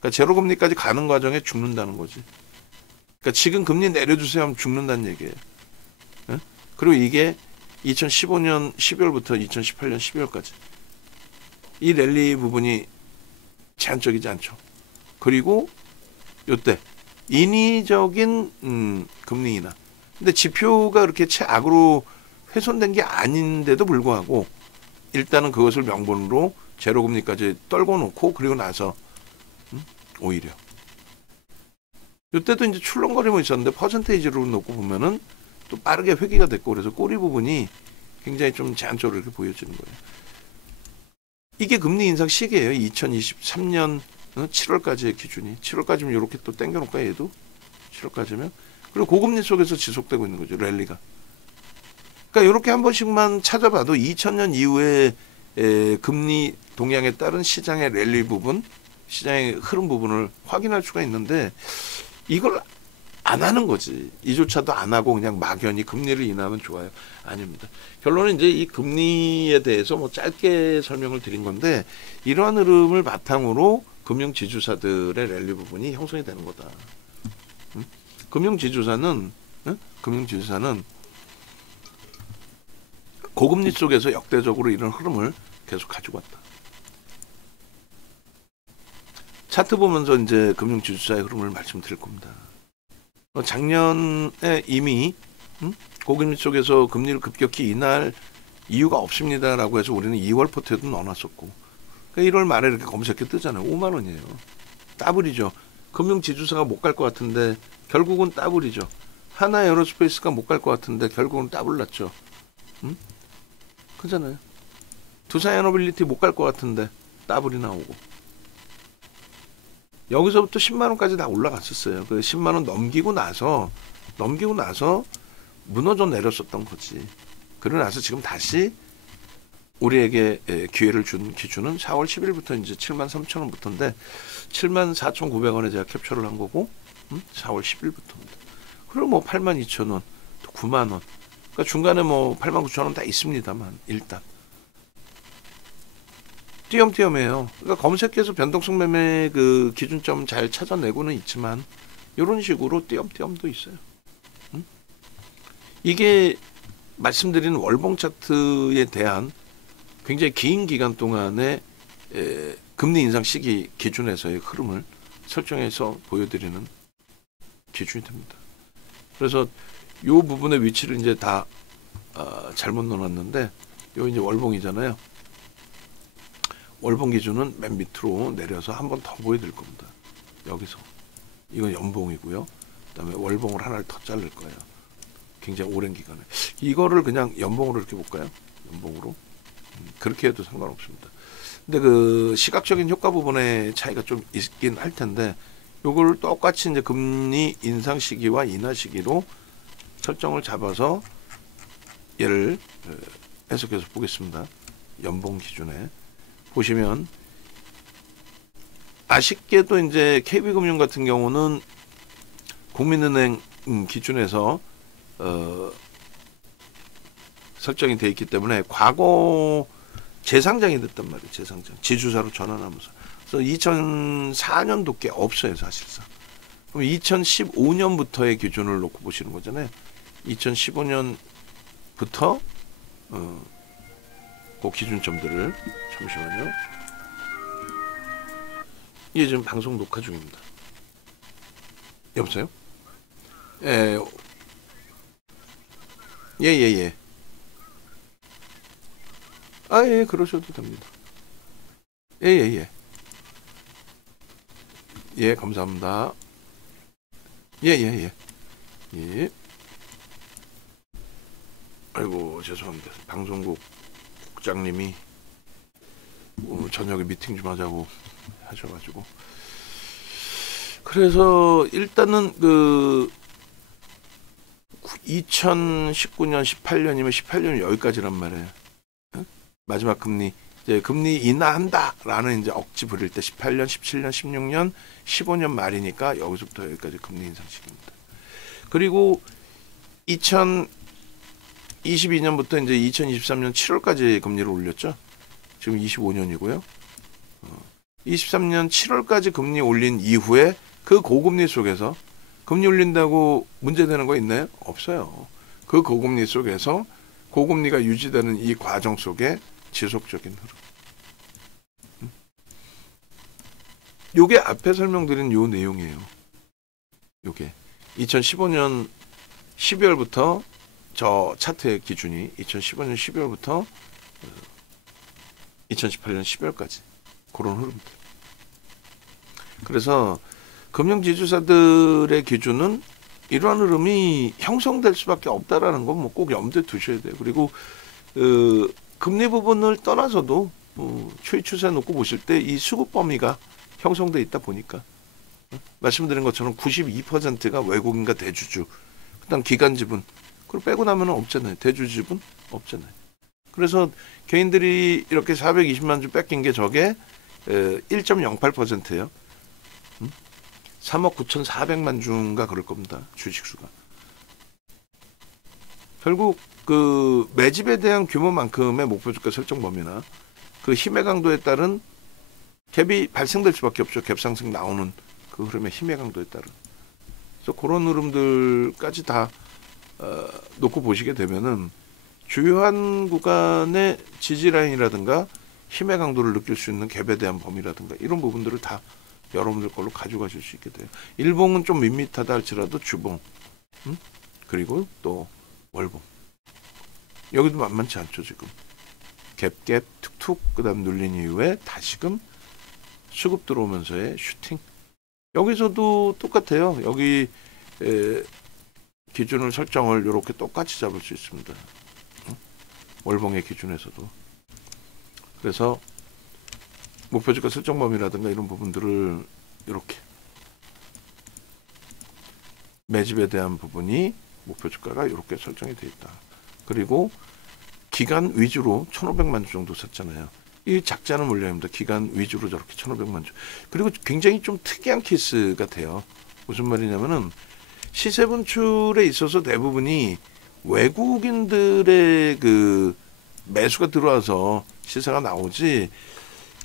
그러니까 제로금리까지 가는 과정에 죽는다는 거지. 그러니까 지금 금리 내려주세요 하면 죽는다는 얘기예요. 네? 그리고 이게 2015년 12월부터 2018년 12월까지 이 랠리 부분이 제한적이지 않죠. 그리고 요때 인위적인 금리 인하. 근데 지표가 그렇게 최악으로 훼손된 게 아닌데도 불구하고 일단은 그것을 명분으로 제로금리까지 떨궈 놓고 그리고 나서 오히려 이때도 이제 출렁거리고 있었는데 퍼센테이지로 놓고 보면은 또 빠르게 회귀가 됐고 그래서 꼬리 부분이 굉장히 좀 제한적으로 이렇게 보여지는 거예요. 이게 금리 인상 시기예요. 2023년 7월까지의 기준이. 7월까지면 이렇게 또 땡겨놓을까 얘도? 7월까지면. 그리고 고금리 속에서 지속되고 있는 거죠. 랠리가. 그러니까 이렇게 한 번씩만 찾아봐도 2000년 이후에 금리 동향에 따른 시장의 랠리 부분, 시장의 흐름 부분을 확인할 수가 있는데 이걸 안 하는 거지. 이조차도 안 하고 그냥 막연히 금리를 인하하면 좋아요. 아닙니다. 결론은 이제 이 금리에 대해서 뭐 짧게 설명을 드린 건데 이러한 흐름을 바탕으로 금융지주사들의 랠리 부분이 형성이 되는 거다. 금융지주사는 고금리 속에서 역대적으로 이런 흐름을 계속 가지고 왔다. 차트 보면서 이제 금융지주사의 흐름을 말씀드릴 겁니다. 작년에 이미 고금리 쪽에서 금리를 급격히 인하할 이유가 없습니다라고 해서 우리는 2월 포트에도 넣어놨었고 그러니까 1월 말에 이렇게 검색해 뜨잖아요. 5만 원이에요. 따블이죠. 금융지주사가 못 갈 것 같은데 결국은 따블이죠. 하나 에어로스페이스가 못 갈 것 같은데 결국은 따블 났죠. 그잖아요. 두산에너빌리티 못 갈 것 같은데 따블이 나오고 여기서부터 10만 원까지 다 올라갔었어요. 그 10만 원 넘기고 나서 무너져 내렸었던 거지. 그러고 나서 지금 다시 우리에게 기회를 준 기준은 4월 10일부터 이제 7만 3천 원부터인데 7만 4,900원에 제가 캡처를 한 거고 4월 10일부터입니다. 그리고 뭐 8만 2천 원, 또 9만 원. 그러니까 중간에 뭐 8만 9천 원 다 있습니다만 일단 띄엄띄엄해요. 그러니까 검색해서 변동성 매매 그 기준점 잘 찾아내고는 있지만 이런 식으로 띄엄띄엄도 있어요. 이게 말씀드린 월봉 차트에 대한 굉장히 긴 기간 동안의 금리 인상 시기 기준에서의 흐름을 설정해서 보여드리는 기준이 됩니다. 그래서 이 부분의 위치를 이제 다 잘못 넣어놨는데 요 이제 월봉이잖아요. 월봉 기준은 맨 밑으로 내려서 한 번 더 보여드릴 겁니다. 여기서 이건 연봉이고요. 그다음에 월봉을 하나를 더 자를 거예요. 굉장히 오랜 기간에 이거를 그냥 연봉으로 이렇게 볼까요? 연봉으로 그렇게 해도 상관없습니다. 근데 그 시각적인 효과 부분의 차이가 좀 있긴 할 텐데 요걸 똑같이 이제 금리 인상 시기와 인하 시기로 설정을 잡아서 얘를 해석해서 보겠습니다. 연봉 기준에 보시면 아쉽게도 이제 KB금융 같은 경우는 국민은행 기준에서 설정이 되어 있기 때문에 과거 재상장이 됐단 말이에요. 재상장. 지주사로 전환하면서. 그래서 2004년도 꽤 없어요. 사실상. 그럼 2015년부터의 기준을 놓고 보시는 거잖아요. 2015년부터 그 기준점들을 잠시만요. 이게 지금 방송 녹화 중입니다. 여보세요? 예. 예. 아, 예, 그러셔도 됩니다. 예. 예, 감사합니다. 예. 아이고, 죄송합니다. 방송국 국장님이 저녁에 미팅 좀 하자고 하셔가지고. 그래서 일단은 그 2019년, 18년이면 18년 여기까지란 말이에요. 마지막 금리 이제 금리 인하한다라는 이제 억지 부릴 때 18년, 17년, 16년, 15년 말이니까 여기서부터 여기까지 금리 인상 시기입니다. 그리고 2022년부터 이제 2023년 7월까지 금리를 올렸죠. 지금 25년이고요. 23년 7월까지 금리 올린 이후에 그 고금리 속에서 금리 올린다고 문제되는 거 있나요? 없어요. 그 고금리 속에서 고금리가 유지되는 이 과정 속에 지속적인 흐름. 요게 앞에 설명드린 요 내용이에요. 요게 2015년 12월부터 저 차트의 기준이 2015년 12월부터 2018년 12월까지 그런 흐름들. 그래서 금융지주사들의 기준은 이러한 흐름이 형성될 수밖에 없다라는 건 뭐 꼭 염두에 두셔야 돼요. 그리고 금리 부분을 떠나서도 추이 추세 놓고 보실 때 이 수급 범위가 형성돼 있다 보니까 말씀드린 것처럼 92%가 외국인과 대주주, 그다음 기관 지분, 그걸 빼고 나면 없잖아요. 대주주 지분 없잖아요. 그래서 개인들이 이렇게 420만 주 뺏긴 게 저게 1.08%예요. 3억 9,400만 주인가 그럴 겁니다. 주식수가. 결국 그 매집에 대한 규모만큼의 목표 주가 설정 범위나 그 힘의 강도에 따른 갭이 발생될 수밖에 없죠. 갭 상승 나오는 그 흐름의 힘의 강도에 따른. 그래서 그런 흐름들까지 다 놓고 보시게 되면은 주요한 구간의 지지 라인이라든가 힘의 강도를 느낄 수 있는 갭에 대한 범위라든가 이런 부분들을 다 여러분들 걸로 가져가실 수 있게 돼요. 일봉은 좀 밋밋하다 할지라도 주봉, 그리고 또 월봉. 여기도 만만치 않죠 지금. 갭 툭툭 그다음 눌린 이후에 다시금 수급 들어오면서의 슈팅. 여기서도 똑같아요. 여기 기준을 설정을 이렇게 똑같이 잡을 수 있습니다. 월봉의 기준에서도. 그래서 목표주가 설정 범위라든가 이런 부분들을 이렇게 매집에 대한 부분이 목표주가가 이렇게 설정이 되어 있다. 그리고 기간 위주로 1,500만 주 정도 샀잖아요. 이 작지 않은 물량입니다. 기간 위주로 저렇게 1,500만 주. 그리고 굉장히 좀 특이한 케이스 같아요. 무슨 말이냐면은 시세 분출에 있어서 대부분이 외국인들의 그 매수가 들어와서 시세가 나오지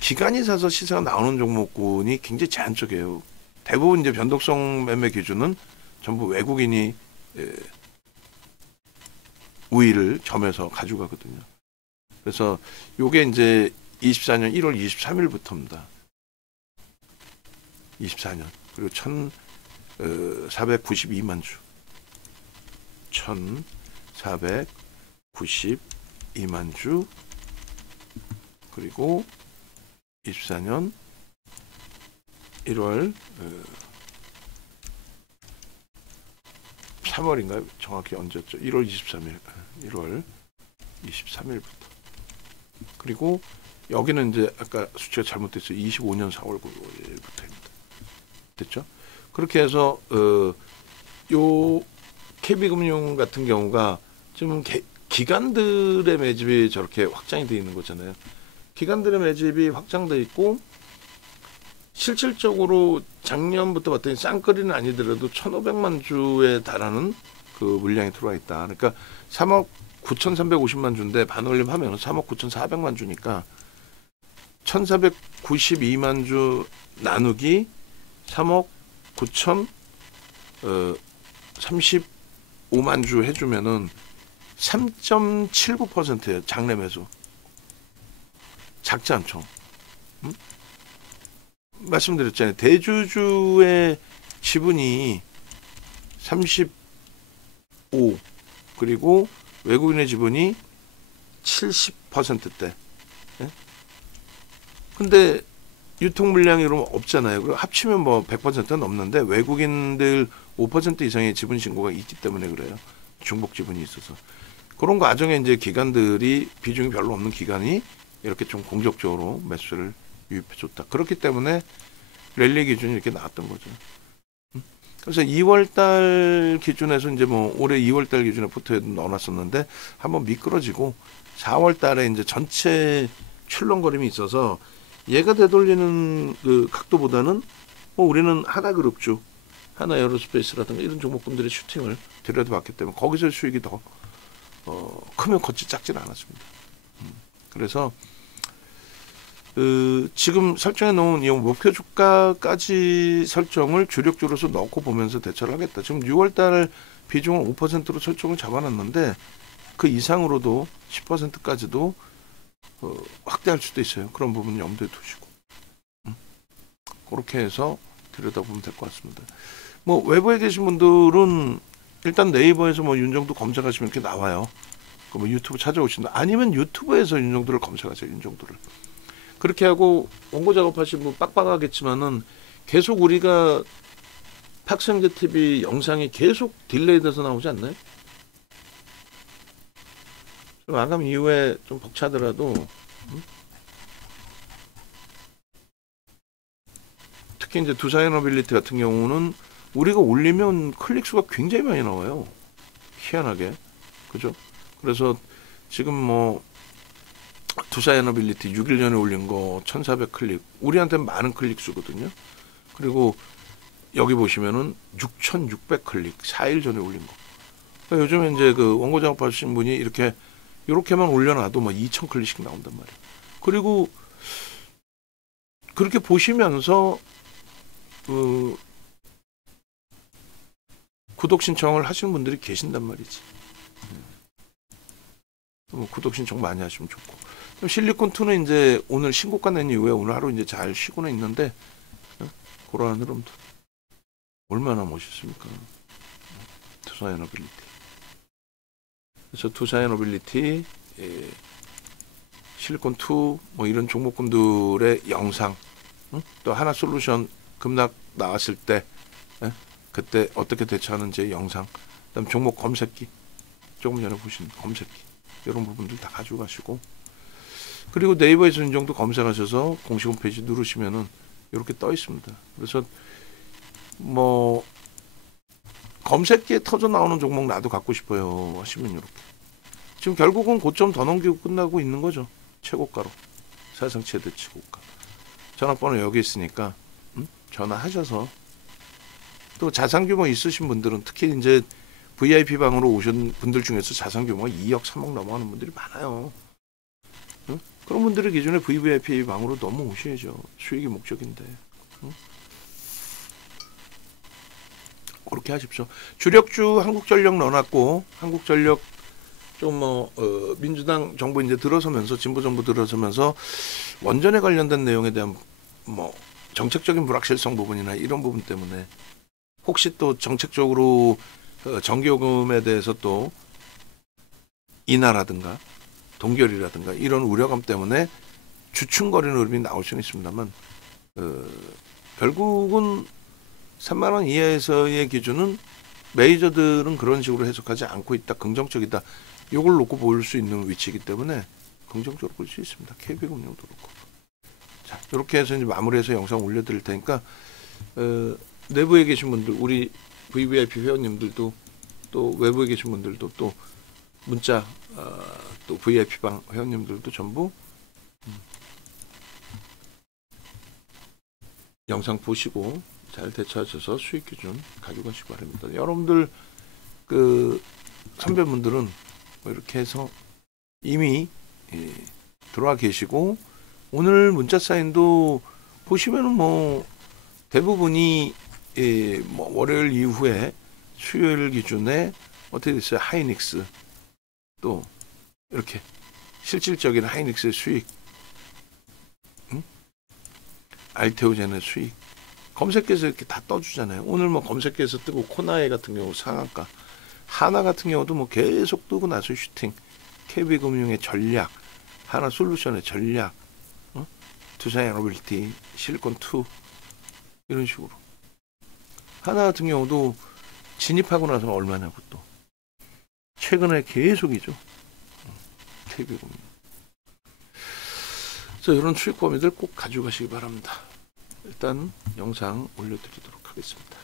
기간이 사서 시세가 나오는 종목군이 굉장히 제한적이에요. 대부분 이제 변동성 매매 기준은 전부 외국인이 우위를 점에서 가져가거든요. 그래서 요게 이제 24년 1월 23일부터입니다. 24년. 그리고 1,492만 주. 1,492만 주. 그리고 24년 1월 3월인가요? 정확히 언제였죠? 1월 23일. 1월 23일부터. 그리고 여기는 이제 아까 수치가 잘못됐어요. 25년 4월 9일부터입니다. 됐죠? 그렇게 해서 요 KB금융 같은 경우가 지금 기관들의 매집이 저렇게 확장이 되어 있는 거잖아요. 기관들의 매집이 확장돼 있고 실질적으로 작년부터 봤더니 쌍끌이는 아니더라도 1,500만 주에 달하는 그 물량이 들어와 있다. 그러니까 3억 9,350만 주인데 반올림 하면 3억 9,400만 주니까 1,492만 주 나누기 3억 9,035만 주 해주면은 3.79%예요. 장내 매수. 작지 않죠. 말씀드렸잖아요. 대주주의 지분이 35 그리고 외국인의 지분이 70%대. 예? 근데 유통 물량이 그러면 없잖아요. 그리고 합치면 뭐 100%는 넘는데 외국인들 5% 이상의 지분 신고가 있기 때문에 그래요. 중복 지분이 있어서. 그런 과정에 이제 기관들이 비중이 별로 없는 기관이 이렇게 좀 공격적으로 매수를 유입해 줬다. 그렇기 때문에 랠리 기준이 이렇게 나왔던 거죠. 그래서 2월달 기준에서 이제 뭐 올해 2월달 기준에 포트에 넣어놨었는데 한번 미끄러지고 4월달에 이제 전체 출렁거림이 있어서 얘가 되돌리는 그 각도보다는 뭐 우리는 하나그룹주, 하나 에어로스페이스라든가 이런 종목군들의 슈팅을 들여다봤기 때문에 거기서 수익이 더 크면 컸지 작지는 않았습니다. 그래서 지금 설정해 놓은 이 목표 주가까지 설정을 주력주로서 넣고 보면서 대처를 하겠다. 지금 6월달 비중을 5%로 설정을 잡아놨는데 그 이상으로도 10%까지도 확대할 수도 있어요. 그런 부분 염두에 두시고 그렇게 해서 들여다보면 될 것 같습니다. 뭐 외부에 계신 분들은 일단 네이버에서 뭐 윤정도 검색하시면 이렇게 나와요. 뭐 유튜브 찾아오신다. 아니면 유튜브에서 윤정도를 검색하세요. 윤정도를. 그렇게 하고 원고 작업하시면 뭐 빡빡하겠지만은 계속 우리가 팍스형제 TV 영상이 계속 딜레이 돼서 나오지 않나요? 마감 이후에 좀 벅차더라도 특히 이제 두사이너빌리티 같은 경우는 우리가 올리면 클릭 수가 굉장히 많이 나와요. 희한하게. 그죠? 그래서 지금 뭐 두사이너빌리티 6일 전에 올린 거 1400 클릭. 우리한테는 많은 클릭 수거든요. 그리고 여기 보시면은 6600 클릭. 4일 전에 올린 거. 그러니까 요즘에 이제 그 원고 작업하신 분이 이렇게만 올려놔도 뭐 2000 클릭씩 나온단 말이에요. 그리고 그렇게 보시면서 구독 신청을 하시는 분들이 계신단 말이지. 구독 신청 많이 하시면 좋고. 실리콘2는 이제 오늘 신고가 낸 이후에 오늘 하루 이제 잘 쉬고는 있는데, 그러한 흐름도 얼마나 멋있습니까? 투사이너빌리티. 그래서 투사이너빌리티, 실리콘2 뭐 이런 종목군들의 영상, 또 하나솔루션 급락 나왔을 때 그때 어떻게 대처하는지 영상, 그다음 종목 검색기, 조금 전에 보신 검색기, 이런 부분들 다 가지고 가시고, 그리고 네이버에서 이 정도 검색하셔서 공식 홈페이지 누르시면은 이렇게 떠 있습니다. 그래서 뭐 검색기에 터져 나오는 종목 나도 갖고 싶어요 하시면 이렇게, 지금 결국은 고점 더 넘기고 끝나고 있는 거죠. 최고가로, 사상 최대 최고가. 전화번호 여기 있으니까 전화하셔서, 또 자산 규모 있으신 분들은 특히 이제 VIP 방으로 오신 분들 중에서 자산 규모가 2억, 3억 넘어가는 분들이 많아요. 그런 분들의 기준에 VVIP 방으로 넘어오셔야죠. 수익이 목적인데. 그렇게 하십시오. 주력주 한국전력 넣어놨고, 한국전력 좀 민주당 정부 이제 들어서면서, 진보 정부 들어서면서 원전에 관련된 내용에 대한 뭐 정책적인 불확실성 부분이나 이런 부분 때문에 혹시 또 정책적으로 전기요금에 대해서 또 인하라든가 동결이라든가 이런 우려감 때문에 주춤거리는 흐름이 나올 수는 있습니다만, 결국은 3만 원 이하에서의 기준은 메이저들은 그런 식으로 해석하지 않고 있다, 긍정적이다, 이걸 놓고 볼 수 있는 위치이기 때문에 긍정적으로 볼 수 있습니다. KB금융도 그렇고. 자, 이렇게 해서 이제 마무리해서 영상 올려드릴 테니까 내부에 계신 분들, 우리 VVIP 회원님들도, 또 외부에 계신 분들도, 또 문자 또 VIP 방 회원님들도 전부 영상 보시고 잘 대처하셔서 수익 기준 가져가시기 바랍니다. 여러분들 그 선배분들은 뭐 이렇게 해서 이미 들어와 계시고, 오늘 문자 사인도 보시면은 뭐 대부분이 뭐 월요일 이후에 수요일 기준에 어떻게 됐어요? 하이닉스, 또 이렇게 실질적인 하이닉스의 수익, 알테오젠의 수익, 검색해서 이렇게 다 떠주잖아요. 오늘 뭐 검색해서 뜨고, 코나에 같은 경우 상한가, 하나 같은 경우도 뭐 계속 뜨고 나서 슈팅, KB금융의 전략, 하나솔루션의 전략, 두사이너빌리티, 실리콘2 이런 식으로. 하나 같은 경우도 진입하고 나서 얼마냐고, 또 최근에 계속이죠. KB금융. 그래서 이런 수익 범위들 꼭 가져가시기 바랍니다. 일단 영상 올려드리도록 하겠습니다.